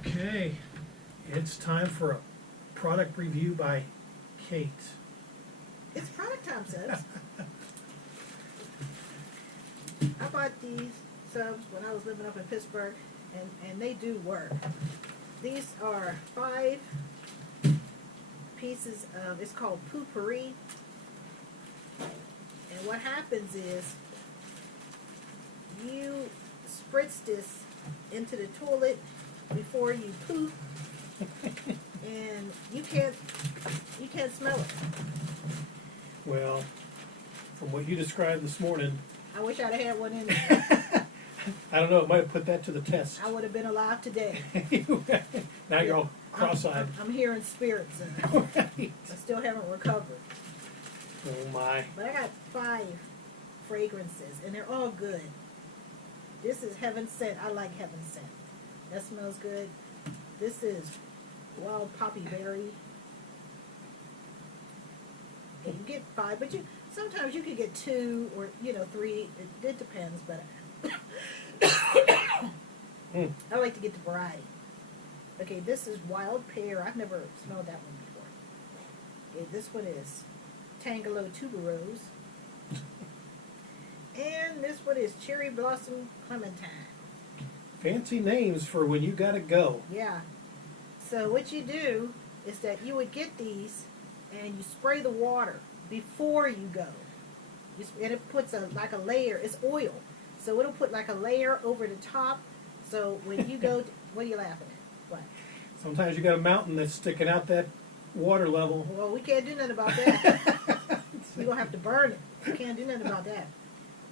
Okay, it's time for a product review by Kate. It's product time, subs. I bought these subs when I was living up in Pittsburgh, and they do work. These are 5 pieces of, it's called Poo Pourri. And what happens is, you spritz this into the toilet before you poop, and you can't smell it. Well, from what you described this morning, I wish I'd have had one in there. I don't know, it might have put that to the test. I would have been alive today. Now you're all cross-eyed. I'm hearing spirits, and Right. I still haven't recovered. Oh my. But I got 5 fragrances, and they're all good. This is Heaven Scent. I like Heaven Scent. That smells good. This is Wild Poppy Berry. And you get 5, but sometimes you could get 2 or 3. It depends, but I like to get the variety. Okay, this is Wild Pear. I've never smelled that one before. Okay, this one is Tangelo Tuberose. And this one is Cherry Blossom Clementine. Fancy names for when you gotta go. Yeah. So what you do is that you would get these and you spray the water before you go. And it puts like a layer. It's oil. So it'll put like a layer over the top. So when you go, what are you laughing at? What? Sometimes you got a mountain that's sticking out that water level. Well, we can't do nothing about that. We're going to have to burn it. We can't do nothing about that.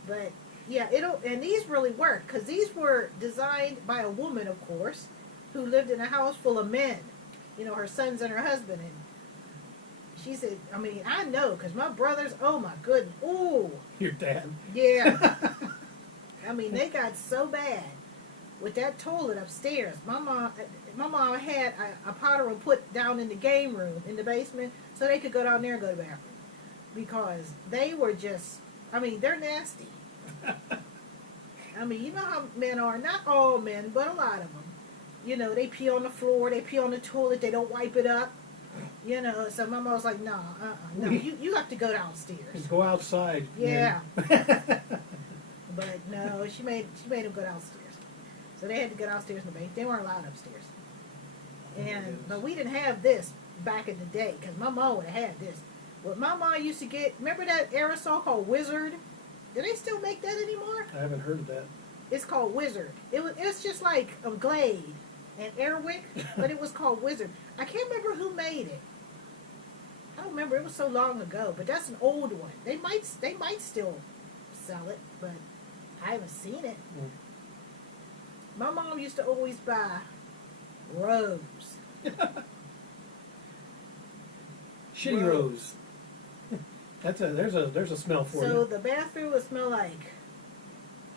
But yeah, and these really work because these were designed by a woman, of course, who lived in a house full of men. Her sons and her husband. And she said, I know because my brothers, oh my goodness, ooh. Your dad. Yeah. They got so bad with that toilet upstairs. My mom had a powder room put down in the game room in the basement so they could go down there and go to the bathroom. Because they were just, they're nasty. You know how men are. Not all men, but a lot of them. They pee on the floor, they pee on the toilet, they don't wipe it up. So my mom was like, no, you have to go downstairs. Just go outside. Yeah. But no, she made them go downstairs. So they had to go downstairs in the basement. They weren't allowed upstairs. But we didn't have this back in the day because my mom would have had this. What my mom used to get, remember that aerosol called Wizard? Do they still make that anymore? I haven't heard of that. It's called Wizard. It's just like a Glade and Airwick, but it was called Wizard. I can't remember who made it. I don't remember. It was so long ago, but that's an old one. They might still sell it, but I haven't seen it. My mom used to always buy Rose. Shitty Rose. There's a smell for you. So the bathroom would smell like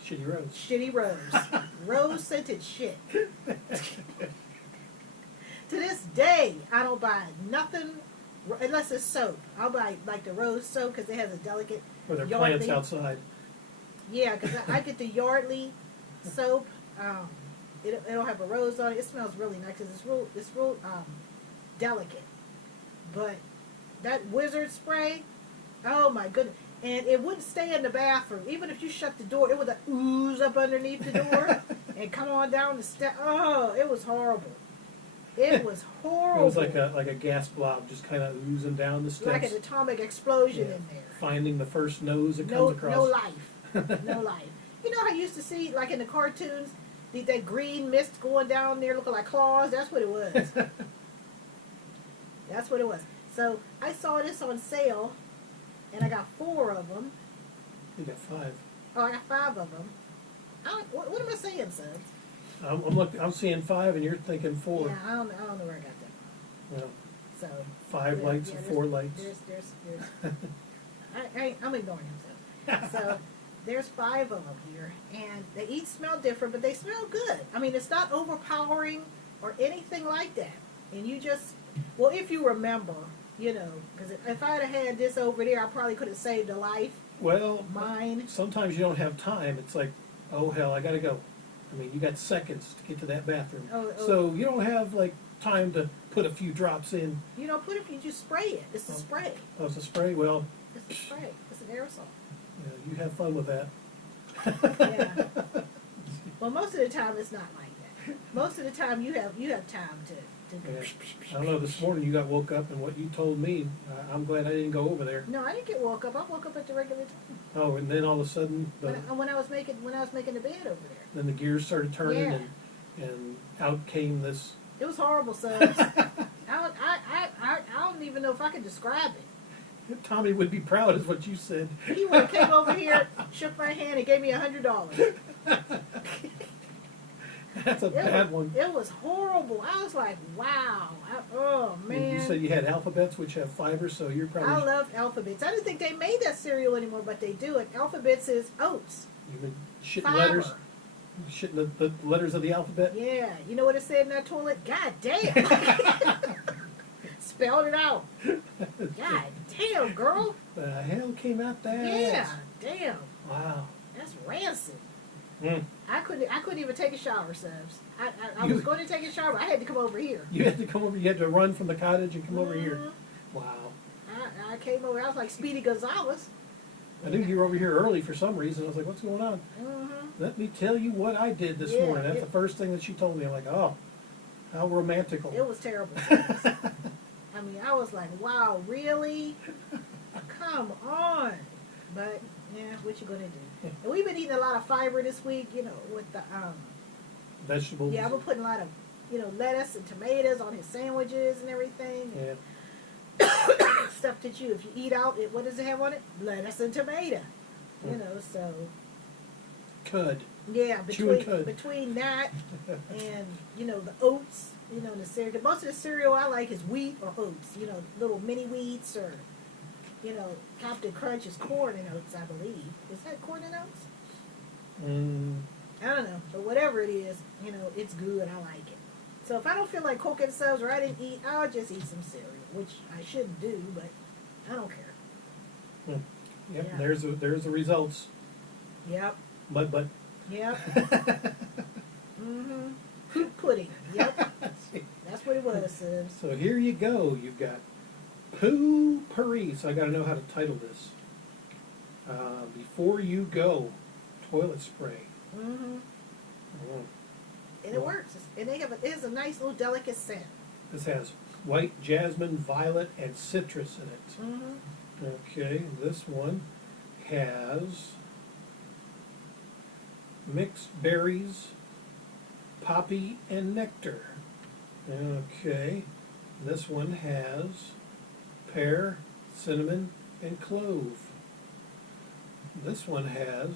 Shitty Rose. Shitty Rose. Rose scented shit. To this day, I don't buy nothing unless it's soap. I'll buy like the Rose soap because it has a delicate. Or their Yardley. plants outside. Yeah, because I get the Yardley soap. It'll have a rose on it. It smells really nice because it's real delicate. But that Wizard spray, oh my goodness. And it wouldn't stay in the bathroom. Even if you shut the door, it would ooze up underneath the door and come on down the step. Oh, it was horrible. It was horrible. It was like a gas blob just kind of oozing down the steps. Like an atomic explosion in there. Finding the first nose that comes across. No life. No life. You know how you used to see, like in the cartoons, that green mist going down there looking like claws? That's what it was. That's what it was. So I saw this on sale, and I got 4 of them. You got 5. Oh, I got 5 of them. What am I saying, son? I'm seeing 5, and you're thinking 4. Yeah, I don't know where I got that from. Well, So 5 lights and 4 lights. I'm ignoring him. So there's 5 of them here, and they each smell different, but they smell good. It's not overpowering or anything like that. And you just, well, if you remember, because if I'd have had this over there, I probably could have saved a life. Well, Mine. sometimes you don't have time. It's like, oh hell, I gotta go. I mean, you got seconds to get to that bathroom. Oh, So you don't have like time to put a few drops in. You don't put it, you just spray it. It's a spray. Oh, it's a spray? Well, It's a spray. It's an aerosol. yeah, you have fun with that. Yeah. Well, most of the time it's not like that. Most of the time you have time to Yeah. I don't know, this morning you got woke up and what you told me, I'm glad I didn't go over there. No, I didn't get woke up. I woke up at the regular time. Oh, and then all of a sudden, When I was making the bed over there. then the gears started turning Yeah. and out came this. It was horrible, Subs. I don't even know if I can describe it. Tommy would be proud, is what you said. He would have came over here, shook my hand, and gave me $100. That's a bad one. It was horrible. I was like, wow. Oh, man. And you said you had alphabets, which have fiber, so you're probably. I love Alphabets. I didn't think they made that cereal anymore, but they do it. Alphabets is oats. You've been shitting Fiber. letters. Shitting the letters of the alphabet. Yeah. You know what it said in that toilet? God damn. Spelled it out. God damn, girl. The hell came out that? Yeah. Damn. Wow. That's rancid. Mm. I couldn't even take a shower, Subs. I was going to take a shower, but I had to come over here. You had to come over. You had to run from the cottage and come over here. Mhm. Wow. I came over. I was like Speedy Gonzalez. I knew you were over here early for some reason. I was like, what's going on? Mm-hmm. Let me tell you what I did this Yeah, morning. That's the first thing that she told me. I'm like, oh, how romantical. It was terrible. Subs. I mean, I was like, wow, really? Come on. But, yeah, what you gonna do? And we've been eating a lot of fiber this week, you know, with the, Vegetables. yeah, I've been putting a lot of, you know, lettuce and tomatoes on his sandwiches and everything. Yeah. Stuff that if you eat out, what does it have on it? Lettuce and tomato. You know, so, Cud. yeah, Chewing cud. between that and, you know, the oats, you know, the cereal. Most of the cereal I like is wheat or oats, you know, little mini wheats or, you know, Captain Crunch is corn and oats, I believe. Is that corn and oats? I don't know. But whatever it is, you know, it's good. I like it. So if I don't feel like cooking subs or I didn't eat, I'll just eat some cereal, which I shouldn't do, but I don't care. Yep. Yeah. There's the results. Yep. But. Yep. Mm-hmm. Poo pudding. Yep. That's what it was, subs. So here you go. You've got Poo Pourri. So I got to know how to title this. Before you go, toilet spray. Mm-hmm. Oh. And it works. And it has a nice little delicate scent. This has white jasmine, violet, and citrus in it. Mm-hmm. Okay, this one has mixed berries, poppy, and nectar. Okay, this one has pear, cinnamon, and clove. This one has,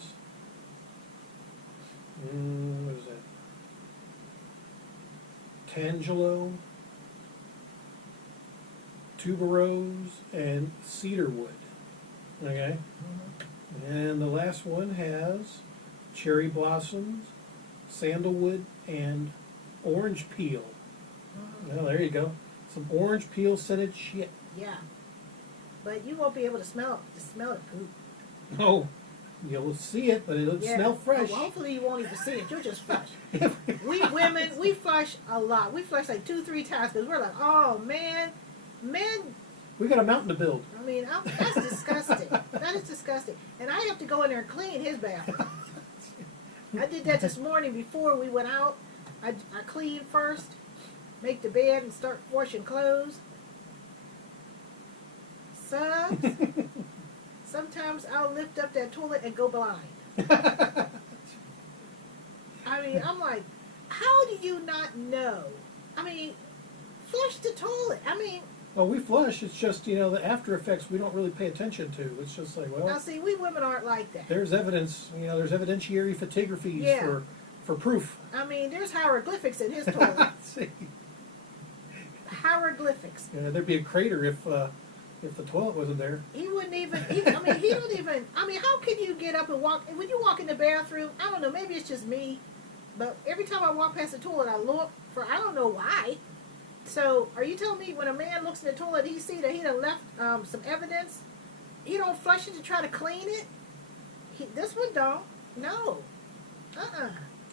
what is that? Tangelo, tuberose, and cedarwood. Okay, and the last one has cherry blossoms, sandalwood, and orange peel. Well, there you go. Some orange peel scented shit. Yeah. But you won't be able to smell it poop. Oh, you'll see it, but it'll smell fresh. Well, hopefully you won't even see it. You'll just flush. We women, we flush a lot. We flush like 2-3 times because we're like, oh man, We got a mountain to build. I mean, that's disgusting. That is disgusting. And I have to go in there and clean his bathroom. I did that this morning before we went out. I cleaned first, make the bed, and start washing clothes. Subs, sometimes I'll lift up that toilet and go blind. I mean, I'm like, how do you not know? I mean, flush the toilet. I mean, Well, we flush. It's just, the after effects we don't really pay attention to. It's just like, now well, see, we women aren't like that. there's evidence. There's evidentiary photographies Yeah. for proof. I mean, there's hieroglyphics in his toilet. See, Hieroglyphics. there'd be a crater if the toilet wasn't there. He wouldn't even, he don't even, how can you get up and walk, when you walk in the bathroom, I don't know, maybe it's just me, but every time I walk past the toilet, I look for, I don't know why. So, are you telling me when a man looks in the toilet, he see that he done left some evidence? He don't flush it to try to clean it? This one don't. No.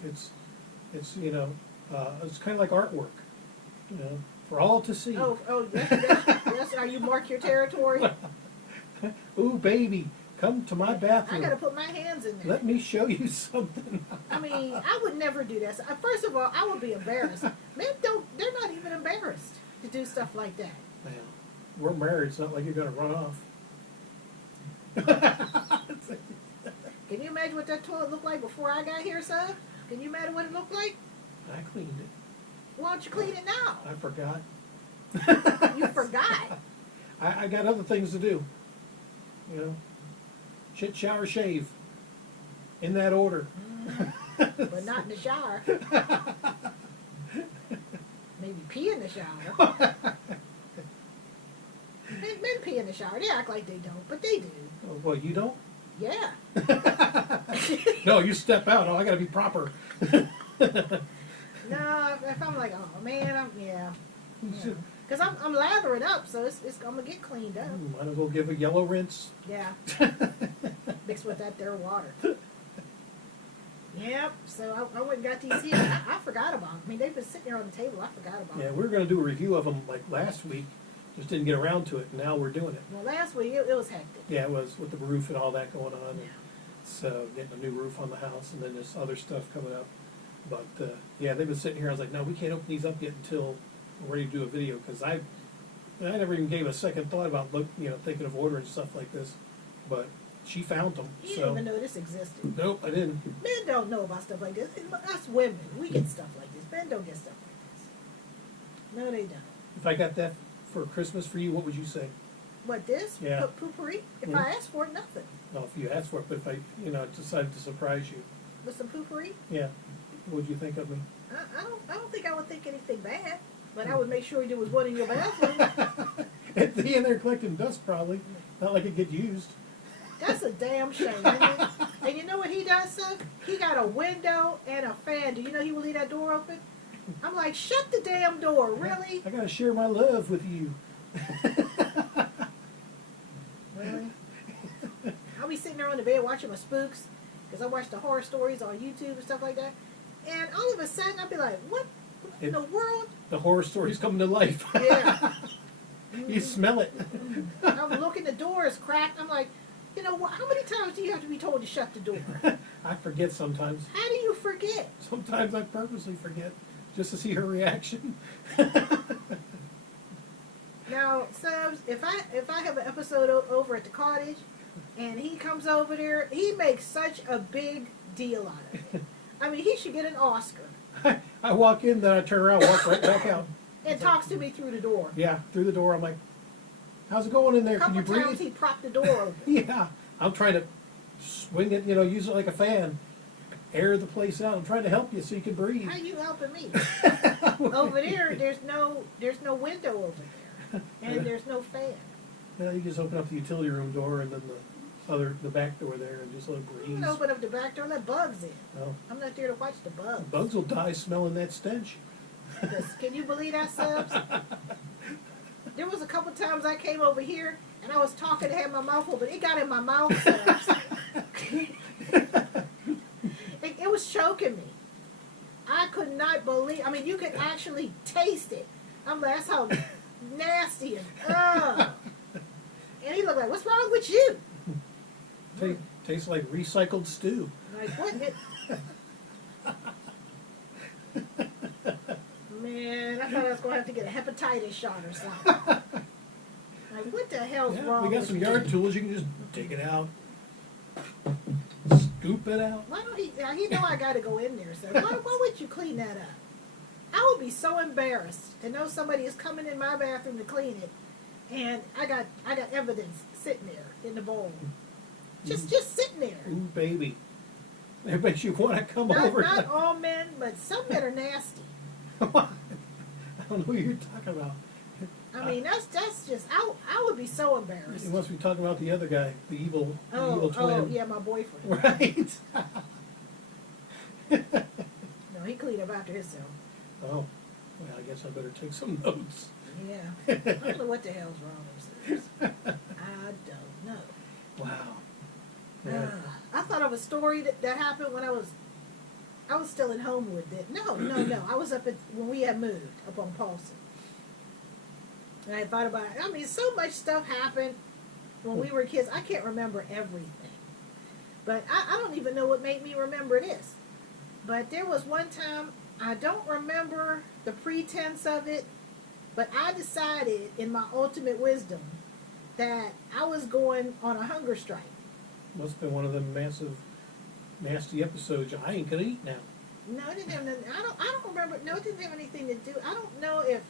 It's It's, it's kind of like artwork, for all to see. Yes. Are you mark your territory? Ooh, baby, come to my bathroom. I gotta put my hands in there. Let me show you something. I mean, I would never do that. So, first of all, I would be embarrassed. Men they're not even embarrassed to do stuff like that. Well, we're married, it's not like you're going to run off. Can you imagine what that toilet looked like before I got here, son? Can you imagine what it looked like? I cleaned it. Why don't you clean it now? I forgot. You forgot. I got other things to do. Shit, shower, shave. In that order. But not in the shower. Maybe pee in the shower. Men pee in the shower. They act like they don't, but they do. Oh, well, you don't? Yeah. No, you step out. Oh, I got to be proper. No, if I'm like, oh man, because I'm lathering up, so it's I'm gonna get cleaned up. Might as well give a yellow rinse. Yeah. Mixed with that there water. Yep. So I went and got these here. I forgot about them. I mean, they've been sitting there on the table. I forgot about Yeah, them. we were going to do a review of them like last week. Just didn't get around to it. Now we're doing it. Well, last week it was hectic. Yeah, it was with the roof and all that going on. Yeah. So getting a new roof on the house, and then there's other stuff coming up. But yeah, they've been sitting here. I was like, no, we can't open these up yet until we're ready to do a video, because I never even gave a second thought about thinking of ordering stuff like this. But she found them. You didn't even know this existed. Nope, I didn't. Men don't know about stuff like this. Us women, we get stuff like this. Men don't get stuff like this. No, they don't. If I got that for Christmas for you, what would you say? What, this? Yeah. Poo Pourri? If Mhm. I asked for it, nothing. No, if you asked for it, but if I decided to surprise you, With some Poo Pourri? yeah, what would you think of me? I don't think I would think anything bad, but I would make sure there was one in your bathroom. It'd be in there collecting dust, probably. Not like it get used. That's a damn shame, isn't it? And you know what he does, son? He got a window and a fan. Do you know he will leave that door open? I'm like, shut the damn door, really? I gotta share my love with you. Really? I'll be sitting there on the bed watching my spooks, because I watch the horror stories on YouTube and stuff like that. And all of a sudden, I'll be like, what in the world? The horror story's coming to life. Yeah. You smell it. I'm looking, the door is cracked. I'm like, how many times do you have to be told to shut the door? I forget sometimes. How do you forget? Sometimes I purposely forget, just to see her reaction. Now, Subs, if I have an episode over at the cottage, and he comes over there, he makes such a big deal out of it. I mean, he should get an Oscar. I walk in, then I turn around, walk right back out. And talks to me through the door. Yeah, through the door. I'm like, how's it going in there? A Can couple you breathe? times he propped the door open. Yeah, I'm trying to swing it, use it like a fan, air the place out. I'm trying to help you so you can breathe. How you helping me? Over there, there's no window over there, and there's no fan. Well, you just open up the utility room door and then the back door there and just let it You breathe. can open up the back door, let bugs in. Well, I'm not there to watch the bugs. bugs will die smelling that stench. Can you believe that, Subs? There was a couple times I came over here and I was talking to have my mouth open. It got in my mouth, Subs. It was choking me. I could not believe. I mean, you could actually taste it. I'm like, that's how nasty and ugh. And he looked like, what's wrong with you? Tastes like recycled stew. I'm like, what? Man, I thought I was going to have to get a hepatitis shot or something. Like, what the hell's Yeah, wrong we got with some you? yard tools. You can just dig it out, scoop it out. Why don't he? Now, he know I got to go in there. So why would you clean that up? I would be so embarrassed to know somebody is coming in my bathroom to clean it, and I got evidence sitting there in the bowl, just sitting there. Ooh, baby, it makes you want to come over. Not all men, but some men are nasty. I don't know what you're talking about. I mean, that's just. I would be so embarrassed. You must be talking about the other guy, the evil twin. Oh, yeah, my boyfriend. Right. No, he cleaned up after himself. Oh, well, I guess I better take some notes. Yeah. I don't know what the hell's wrong with this. I don't know. Wow. Yeah. I thought of a story that happened when I was I was still in Homewood then. No. I was up at, when we had moved up on Paulson. And I thought about it. I mean, so much stuff happened when we were kids. I can't remember everything. But I don't even know what made me remember this. But there was one time, I don't remember the pretense of it, but I decided in my ultimate wisdom that I was going on a hunger strike. Must have been one of them massive, nasty episodes. I ain't gonna eat now. No, it didn't have nothing. I don't remember. No, it didn't have anything to do. I don't know if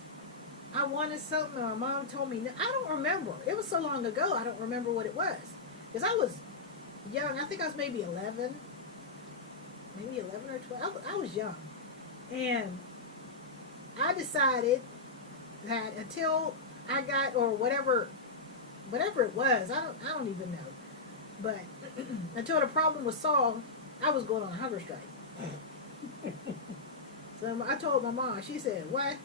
I wanted something or Mom told me. I don't remember. It was so long ago. I don't remember what it was. Because I was young. I think I was maybe 11. Maybe 11 or 12. I was young. And I decided that until I got, or whatever it was, I don't even know. But until the problem was solved, I was going on a hunger strike. So I told my mom. She said, "What?"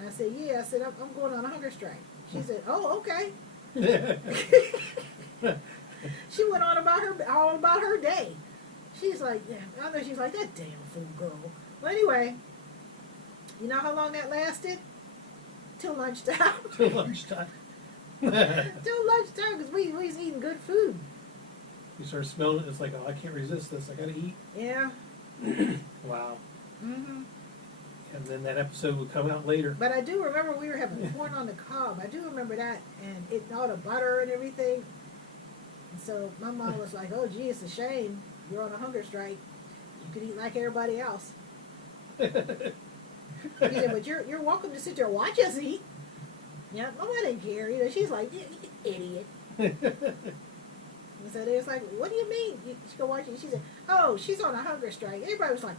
I said, "Yeah." I said, I'm going on a hunger strike." She said, "Oh, okay." She went on all about her day. She's like, yeah, I know she's like, that damn fool girl. Well, anyway, you know how long that lasted? Till lunchtime. Till lunchtime. Till lunchtime, because we was eating good food. You start smelling it, it's like, oh, I can't resist this. I gotta eat. Yeah. Wow. Mhm. And then that episode would come out later. But I do remember we were having corn on the cob. I do remember that, and it all the butter and everything. And so my mom was like, "Oh, gee, it's a shame you're on a hunger strike. You could eat like everybody else." She said, "But you're welcome to sit there and watch us eat." Yeah, Mama didn't care. You know, she's like, "You idiot." And so they was like, "What do you mean?" She go watch it. She said, "Oh, she's on a hunger strike." Everybody was like,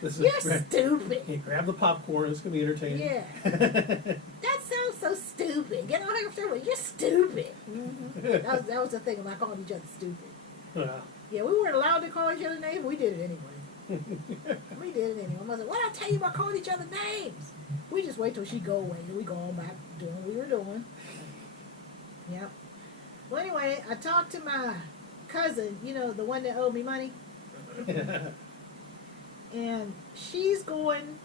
This is "You're stupid." Hey, grab the popcorn. It's gonna be entertaining. Yeah. That sounds so stupid. Get on hunger strike. You're stupid. Mm-hmm. That was the thing about calling each other stupid. Yeah, we weren't allowed to call each other names. We did it anyway. We did it anyway. I was like, "What did I tell you about calling each other names?" We just wait till she go away, and we go on back doing what we were doing. Yep. Well, anyway, I talked to my cousin, you know, the one that owed me money. And she's going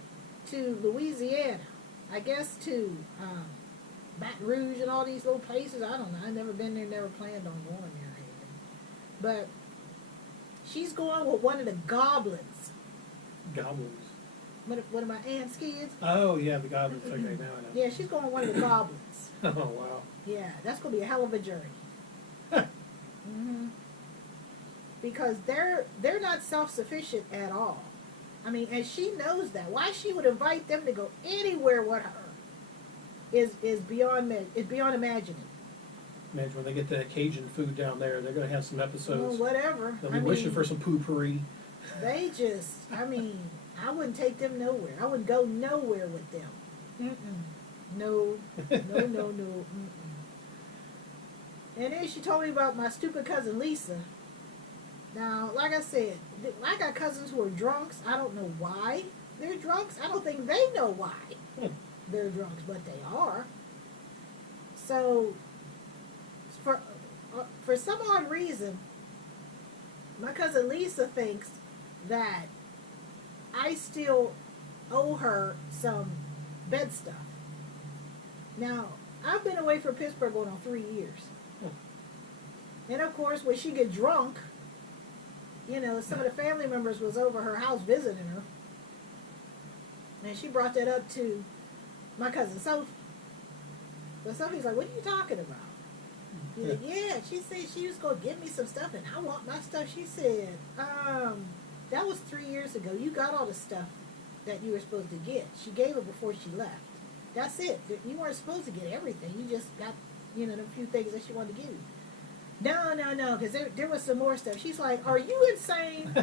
to Louisiana, I guess to Baton Rouge and all these little places. I don't know. I've never been there, never planned on going there or anything. But she's going with one of the goblins. Goblins. One of my aunt's kids. Oh, yeah, the goblins. Okay, now I know. Yeah, she's going with one of the goblins. Oh, wow. Yeah, that's going to be a hell of a journey. Mm-hmm. Because they're not self-sufficient at all. I mean, and she knows that. Why she would invite them to go anywhere with her is beyond imagining. Imagine when they get that Cajun food down there, they're going to have some episodes. Well, whatever. They'll be wishing for some Poo Pourri. They just, I mean, I wouldn't take them nowhere. I wouldn't go nowhere with them. No. Mm-mm. And then she told me about my stupid cousin Lisa. Now, like I said, I got cousins who are drunks. I don't know why they're drunks. I don't think they know why they're drunks, but they are. So, for some odd reason, my cousin Lisa thinks that I still owe her some bed stuff. Now, I've been away from Pittsburgh going on 3 years. And of course, when she get drunk, you know, some of the family members was over her house visiting her. And she brought that up to my cousin Sophie. So Sophie's like, "What are you talking about?" She's like, "Yeah." She said she was going to give me some stuff and I want my stuff. She said, that was 3 years ago. You got all the stuff that you were supposed to get. She gave it before she left. That's it. You weren't supposed to get everything. You just got, you know, the few things that she wanted to give you. No, because there was some more stuff. She's like, "Are you insane?"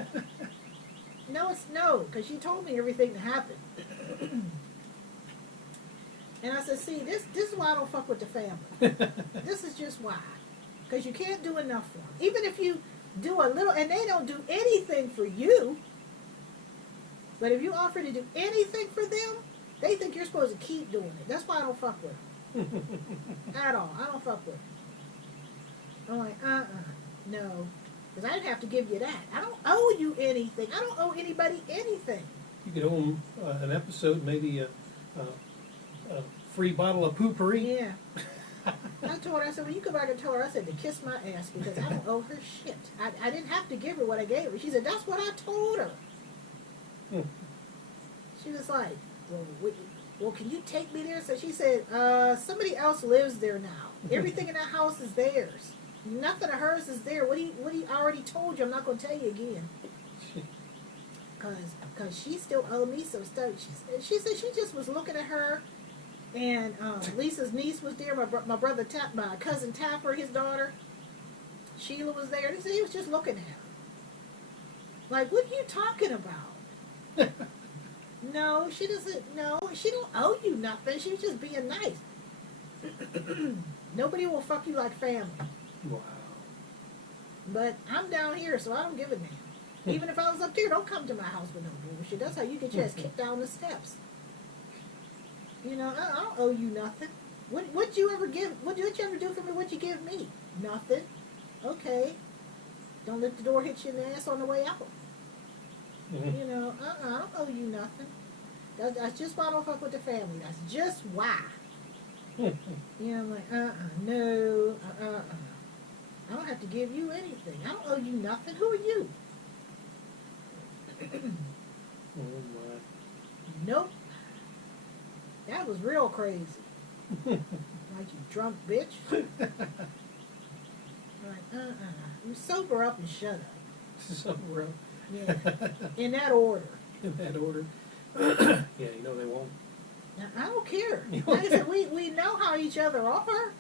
No, because she told me everything that happened. And I said, "See, this is why I don't fuck with the family. This is just why. Because you can't do enough for them. Even if you do a little, and they don't do anything for you, but if you offer to do anything for them, they think you're supposed to keep doing it. That's why I don't fuck with them. At all. I don't fuck with them. I'm like, no. Because I didn't have to give you that. I don't owe you anything. I don't owe anybody anything. You could owe them an episode, maybe a free bottle of Poo Pourri. Yeah. I told her, I said, when you go back and tell her, I said, to kiss my ass because I don't owe her shit. I didn't have to give her what I gave her. She said, that's what I told her. She was like, well, can you take me there? So she said, somebody else lives there now. Everything in that house is theirs. Nothing of hers is there. What do you, I already told you. I'm not going to tell you again. Because she still owed me some stuff. She said she just was looking at her, and Lisa's niece was there. My cousin Tapper, his daughter, Sheila was there. He said he was just looking at her. Like, what are you talking about? No, she doesn't. No, she don't owe you nothing. She was just being nice. Nobody will fuck you like family. Wow. But I'm down here, so I don't give a damn. Even if I was up there, don't come to my house with no bullshit. That's how you get your ass kicked down the steps. You know, I don't owe you nothing. What you ever give? What you ever do for me? What you give me? Nothing. Okay. Don't let the door hit you in the ass on the way out. Mm-hmm. You know, I don't owe you nothing. That's just why I don't fuck with the family. That's just why. You know, I'm like, no, I don't have to give you anything. I don't owe you nothing. Who are you? Oh my. Nope. That was real crazy. Like, you drunk bitch. Like, You sober up and shut up. So rough. Yeah. In that order. In that order. Yeah, you know they won't. Now, I don't care. Like I said, we know how each other are. Oh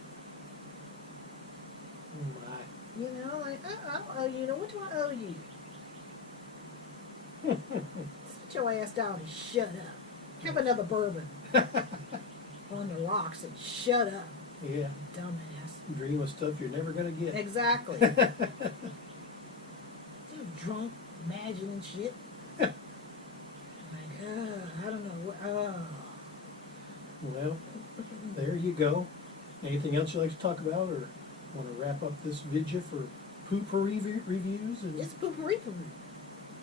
my. You know, like, I don't owe you. What do I owe you? Sit your ass down and shut up. Have another bourbon on the rocks and shut up. Yeah. Dumbass. Dream of stuff you're never gonna get. Exactly. You drunk, imagining shit. Like, I don't know. Well, there you go. Anything else you'd like to talk about, or want to wrap up this video for Poo Pourri reviews? And It's Poo Pourri for me.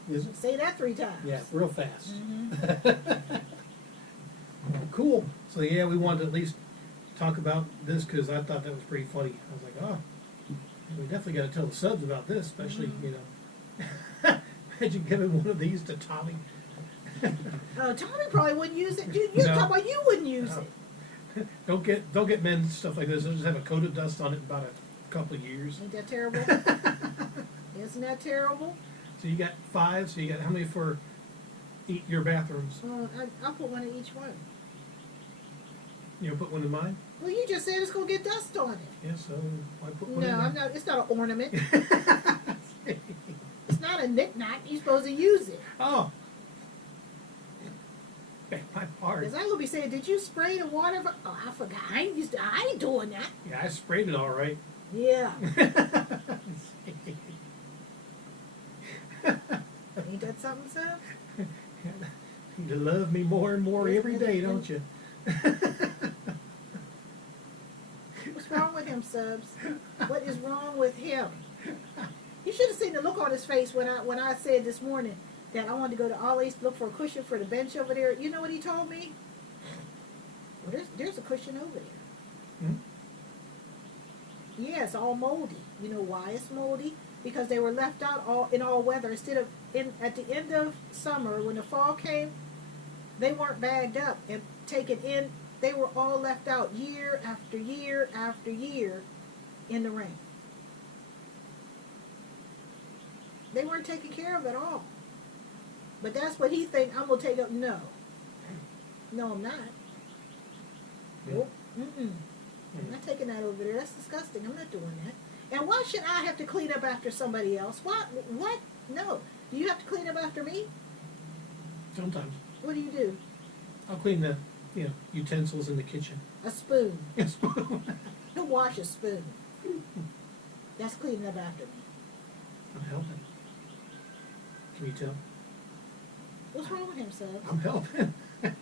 is it? Say that 3 times. Yeah, real fast. Mm-hmm. Cool. So yeah, we wanted to at least talk about this because I thought that was pretty funny. I was like, oh, we definitely got to tell the subs about this, especially you know. Imagine giving one of these to Tommy. Tommy probably wouldn't use it. You No. talking about you wouldn't use No. it. Don't get men stuff like this. They'll just have a coat of dust on it in about a couple of years. Ain't that terrible? Isn't that terrible? So you got 5. So you got how many for your bathrooms? I'll put one in each one. You know, put one in mine. Well, you just said it's going to get dust on it. Yeah. So why put one No, in I'm not. It's not an ornament. It's not a knick-knack. You're supposed to use it. Oh. Beg my pardon. Because I'm going to be saying, did you spray the water? Oh, I forgot. I ain't doing that. Yeah, I sprayed it all right. Yeah. Ain't that something, son? You love me more and more every day, don't you? What's wrong with him, Subs? What is wrong with him? You should have seen the look on his face when I said this morning that I wanted to go to Ollie's to look for a cushion for the bench over there. You know what he told me? Well, there's a cushion over there. Hmm? Yeah, it's all moldy. You know why it's moldy? Because they were left out in all weather. Instead of at the end of summer, when the fall came, they weren't bagged up and taken in. They were all left out year after year after year in the rain. They weren't taken care of at all. But that's what he think I'm going to take up. No. No, I'm not. Nope. I'm not taking that over there. That's disgusting. I'm not doing that. And why should I have to clean up after somebody else? What? No. Do you have to clean up after me? Sometimes. What do you do? I'll clean the utensils in the kitchen. A spoon. A spoon. He'll wash a spoon. That's cleaning up after me. I'm helping. Can you tell? What's wrong with him, Subs? I'm helping. Can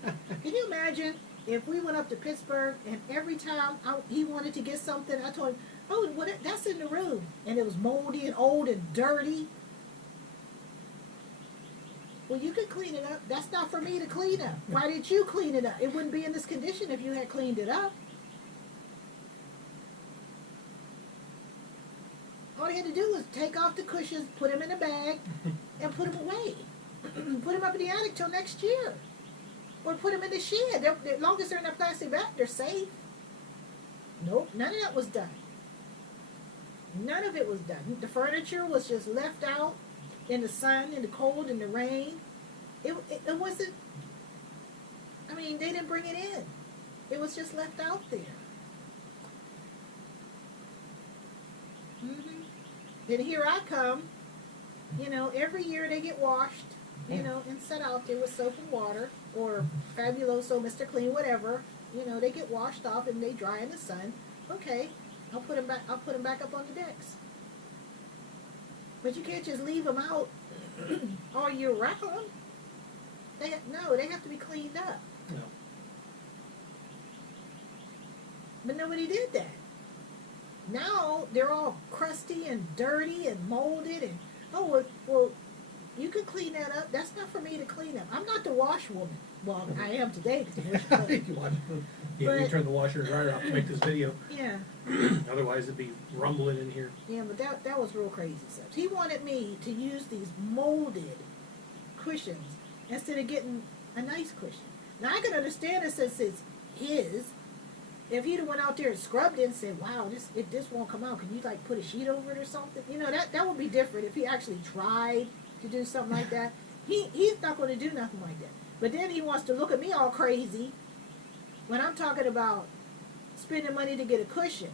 you imagine if we went up to Pittsburgh and every time he wanted to get something, I told him, Oh, that's in the room. And it was moldy and old and dirty. Well, you could clean it up. That's not for me to clean up. Why didn't you clean it up? It wouldn't be in this condition if you had cleaned it up. All you had to do was take off the cushions, put them in a bag, and put them away. Put them up in the attic till next year. Or put them in the shed. As long as they're in a plastic bag, they're safe. Nope, none of that was done. None of it was done. The furniture was just left out in the sun, in the cold, in the rain. It wasn't, I mean, they didn't bring it in. It was just left out there. Mm-hmm. Then here I come, you know, every year they get washed, you know, and set out there with soap and water, or Fabuloso, Mr. Clean, whatever. You know, they get washed off and they dry in the sun. Okay, I'll put them back up on the decks. But you can't just leave them out all year round. They have to be cleaned up. No. But nobody did that. Now they're all crusty and dirty and molded and well, you can clean that up. That's not for me to clean up. I'm not the wash woman. Well, I am today because Yeah, we turned the washer and dryer off to make this video. Yeah. Otherwise it'd be rumbling in here. Yeah, but that was real crazy stuff. He wanted me to use these molded cushions instead of getting a nice cushion. Now I can understand it since it's his. If he'd have went out there and scrubbed it and said, "Wow, this won't come out. Can you like put a sheet over it or something?" You know, that would be different if he actually tried to do something like that. He's not going to do nothing like that. But then he wants to look at me all crazy when I'm talking about spending money to get a cushion.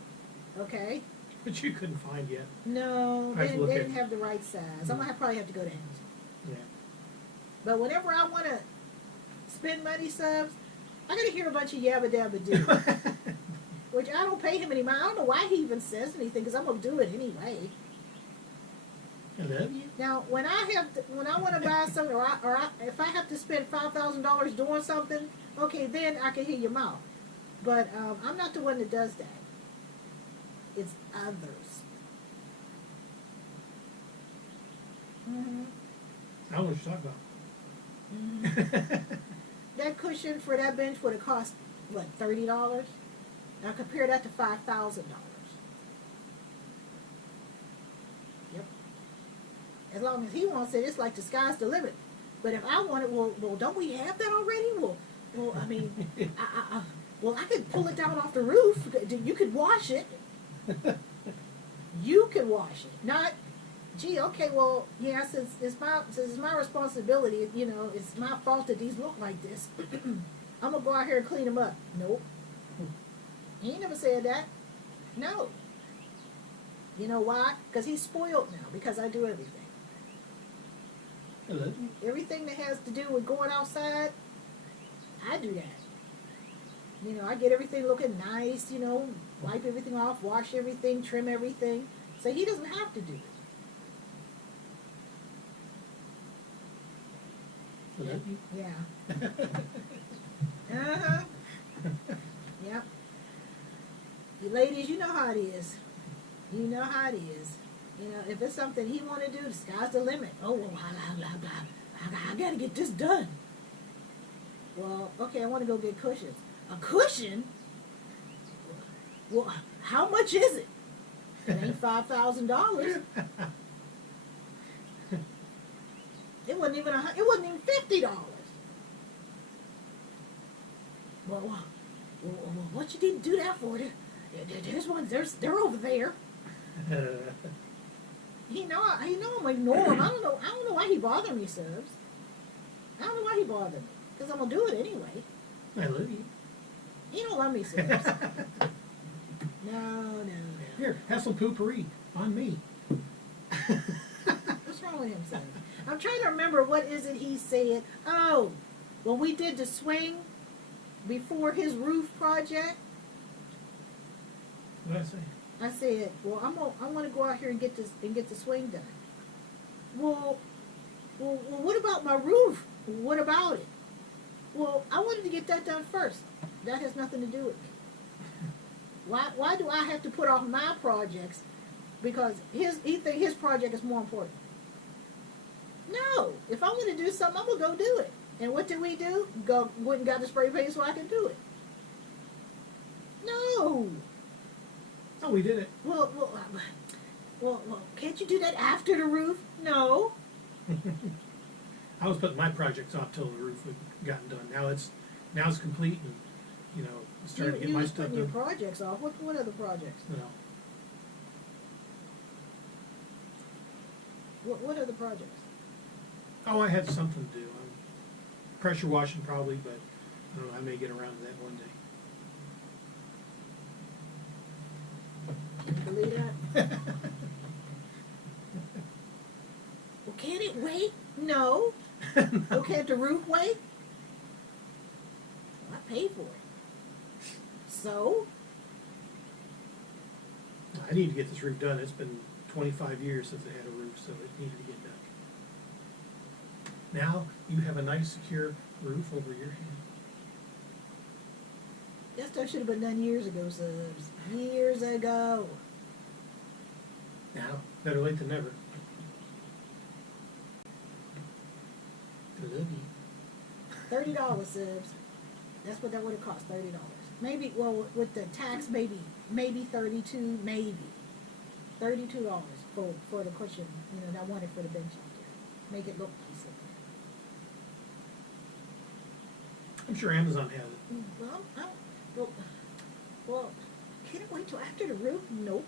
Okay? But you couldn't find yet. No, they didn't have the right size. I'm going to probably have to go to Amazon. Yeah. But whenever I want to spend money, subs, I got to hear a bunch of yabba dabba do. Which I don't pay him any money. I don't know why he even says anything because I'm going to do it anyway. I love you. Now, when I want to buy something, if I have to spend $5,000 doing something, okay, then I can hear your mouth. But I'm not the one that does that. It's others. Mm-hmm. I don't know what you're talking about. Mm-hmm. That cushion for that bench would have cost, what, $30? Now compare that to $5,000. Yep. As long as he wants it, it's like the sky's the limit. But if I want it, well, don't we have that already? Well, I mean, I could pull it down off the roof. You could wash it. You could wash it. Not, gee, okay, well, yeah, since it's my responsibility, you know, it's my fault that these look like this. I'm gonna go out here and clean them up. Nope. He ain't never said that. No. You know why? Because he's spoiled now. Because I do everything. Hello. Everything that has to do with going outside, I do that. You know, I get everything looking nice, you know, wipe everything off, wash everything, trim everything. So he doesn't have to do it. Hello. Yeah. Uh-huh. Yep. You ladies, you know how it is. You know how it is. You know, if it's something he want to do, the sky's the limit. Oh, well, blah, blah, blah, blah. I got to get this done. Well, okay, I want to go get cushions. A cushion? Well, how much is it? It ain't $5,000. It wasn't even $50. Well, what you need to do that for? There's one. They're over there. He know I'm ignore him. I don't know why he bothered me, subs. I don't know why he bothered me. Because I'm gonna do it anyway. I love you. He don't love me, subs. No. Here, have some Poo Pourri on me. What's wrong with him, subs? I'm trying to remember what is it he said. Oh, when we did the swing before his roof project. What did I say? I said, well, I want to go out here and get the swing done. Well, what about my roof? What about it? Well, I wanted to get that done first. That has nothing to do with me. Why do I have to put off my projects because he think his project is more important? No. If I'm going to do something, I'm going to go do it. And what did we do? Went and got the spray paint so I could do it. No. Oh, we did it. Well, can't you do that after the roof? No. I was putting my projects off till the roof had gotten done. Now it's complete, and starting to get my stuff putting done. your projects off. What other projects? What other projects? Oh, I had something to do. Pressure washing probably, but I don't know. I may get around to that one day. Can you believe that? Well, can it wait? No. Oh, can't the roof wait? Well, I paid for it. So? I need to get this roof done. It's been 25 years since I had a roof, so it needed to get done. Now you have a nice, secure roof over your head. That stuff should have been done years ago, Subs. Years ago. Now, better late than never. I love you. $30, Subs. That's what that would have cost. $30. Maybe, well, with the tax, maybe $32, maybe $32 for the cushion. That I wanted for the bench out there. Make it look nice. I'm sure Amazon has it. Well, can it wait till after the roof? Nope.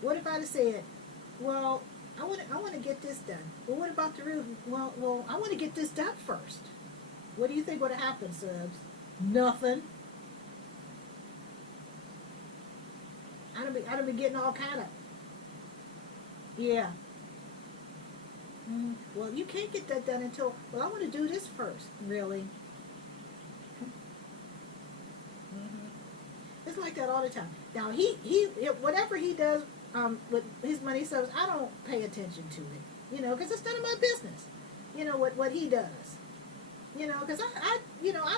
What if I'd have said, well, I want to get this done. Well, what about the roof? Well, I want to get this done first. What do you think would have happened, Subs? Nothing. I'd have been getting all kind of. Yeah. Well, you can't get that done until. Well, I want to do this first. Really. It's like that all the time. Now he whatever he does with his money subs, I don't pay attention to it. Because it's none of my business. What he does. Because I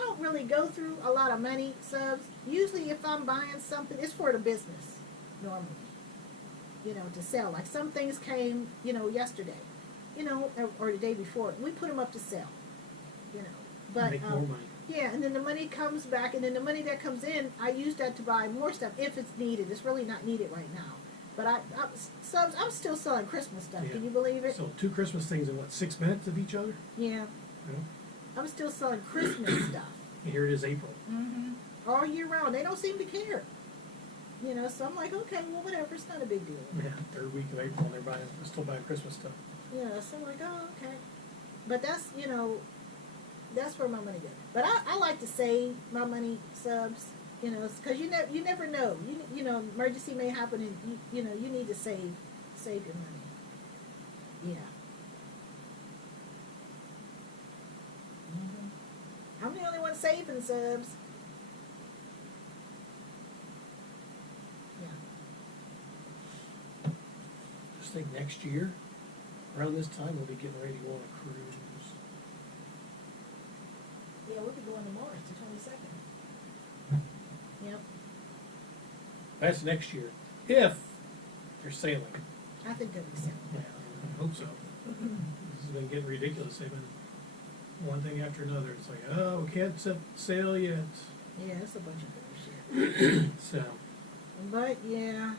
don't really go through a lot of money subs. Usually, if I'm buying something, it's for the business normally. To sell. Like some things came, yesterday. Or the day before. We put them up to sell. But make more money. yeah, and then the money comes back, and then the money that comes in, I use that to buy more stuff if it's needed. It's really not needed right now. But I'm still selling Christmas stuff. Yeah. Can you believe it? So 2 Christmas things in 6 minutes of each other? Yeah. I'm still selling Christmas stuff. And here it is April. All year round. They don't seem to care. So I'm like, okay, well, whatever. It's not a big deal. Yeah, 3rd week of April, and they're still buying Christmas stuff. Yeah, so I'm like, oh, okay. But that's, that's where my money goes. But I like to save my money subs, because you never know. Emergency may happen, and you need to save your money. Yeah. I'm the only one saving subs. Yeah. Just think next year, around this time, we'll be getting ready to go on a cruise. Yeah, we'll be going to Mars, the 22nd. Yep. That's next year, if they're sailing. I think they'll be sailing. Yeah, I hope so. This has been getting ridiculous. They've been one thing after another. It's like, oh, we can't sail yet. Yeah, it's a bunch of bullshit. But yeah.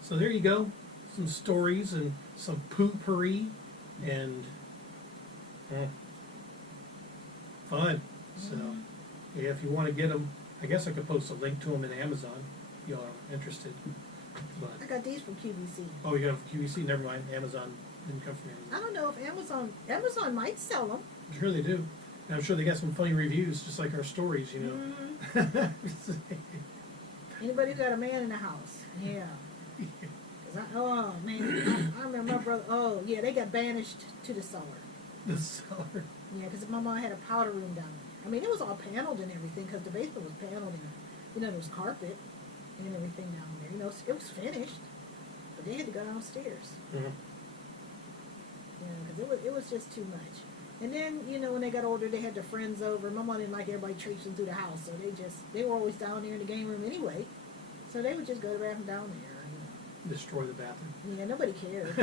So there you go. Some stories and some Poo Pourri and fun. So yeah, if you want to get them, I guess I could post a link to them in Amazon. If y'all are interested. But I got these from QVC. oh, you got them from QVC? Never mind. Amazon didn't come from Amazon. I don't know if Amazon might sell them. I'm sure they do. And I'm sure they got some funny reviews, just like our stories, Anybody got a man in the house? Yeah. Oh man, I remember my brother. Oh yeah, they got banished to the cellar. The cellar. Yeah, because my mom had a powder room down there. I mean, it was all paneled and everything because the basement was paneled and there was carpet and everything down there. It was finished, but they had to go downstairs. Mm-hmm. Because it was just too much. And then, you know, when they got older, they had their friends over. My mom didn't like everybody traipsing through the house, so they were always down there in the game room anyway. So they would just go to the bathroom down there. Destroy the bathroom. Yeah, nobody cared.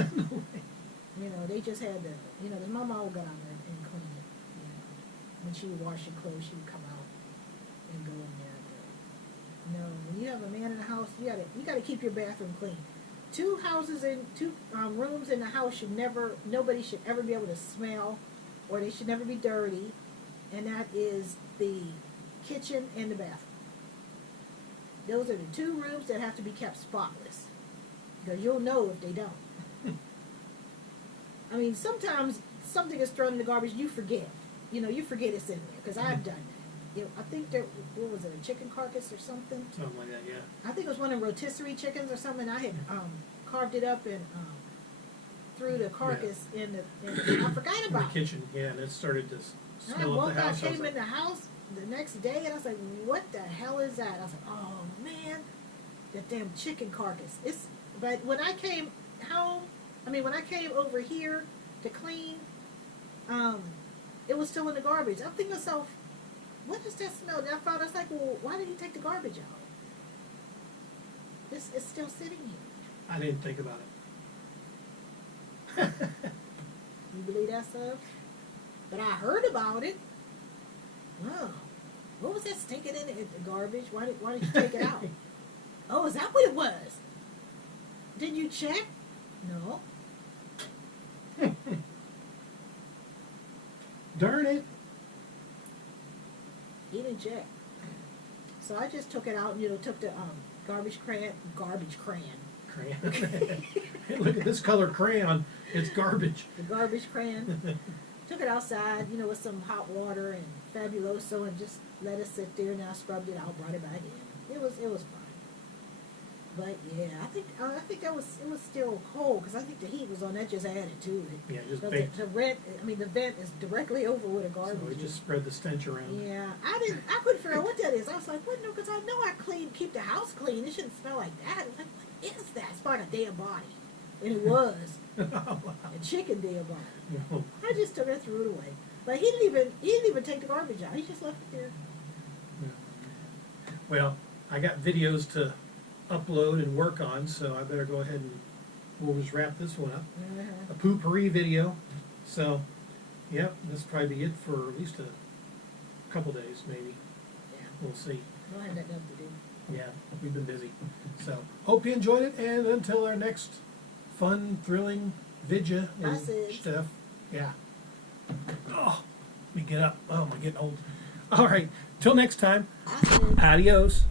You know, they just had to, you know, 'cause my mom would go down there and clean it. You know, when she would wash her clothes, she would come out and go in there. But no, when you have a man in the house, you gotta keep your bathroom clean. Two rooms in the house nobody should ever be able to smell, or they should never be dirty, and that is the kitchen and the bathroom. Those are the two rooms that have to be kept spotless, because you'll know if they don't. I mean, sometimes something is thrown in the garbage, you forget. You know, you forget it's in there, because I've done that. You know, I think what was it, a chicken carcass or something? Something like that, yeah. I think it was one of the rotisserie chickens or something. I had carved it up and threw the carcass in the I forgot In about the it. kitchen, yeah, and it started to And I smell up woke the up, house. I was came like, in the house the next day, and I was like, what the hell is that? I was like, oh man, that damn chicken carcass. But when I came home, when I came over here to clean, it was still in the garbage. I'm thinking to myself, what is that smell? And I was like, well, why did he take the garbage out? It's still sitting here. I didn't think about it. You believe that stuff? But I heard about it. Wow. What was that stinking in the garbage? Why did you take it out? Oh, is that what it was? Did you check? No. Darn it. He didn't check. So I just took it out and, took the garbage crayon. Crayon. Look at this color crayon. It's garbage. The garbage crayon. Took it outside, with some hot water and Fabuloso, and just let it sit there. And I scrubbed it out, brought it back in. It was fine. But yeah, I think it was still cold, because I think the heat was on. That just added to it. Yeah, just 'Cause baked. the vent is directly over where the garbage So it is. just spread the stench around. Yeah, I couldn't figure out what that is. I was like, what? No, because I know I keep the house clean. It shouldn't smell like that. I was like, what is that? It's like a dead body. And it was. A chicken dead body. No. I just took it, threw it away. But he didn't even take the garbage out. He just left it there. Well, I got videos to upload and work on, so I better go ahead and we'll just wrap this one up. A Poo Pourri video. So, yep, this will probably be it for at least a couple days, maybe. Yeah. We'll see. I don't have nothing else to do. Yeah, we've been busy. So, hope you enjoyed it, and until our next fun, thrilling vidya and Message. stuff. Yeah. Oh, let me get up. Oh, I'm getting old. All right, till next time. I said, Adios.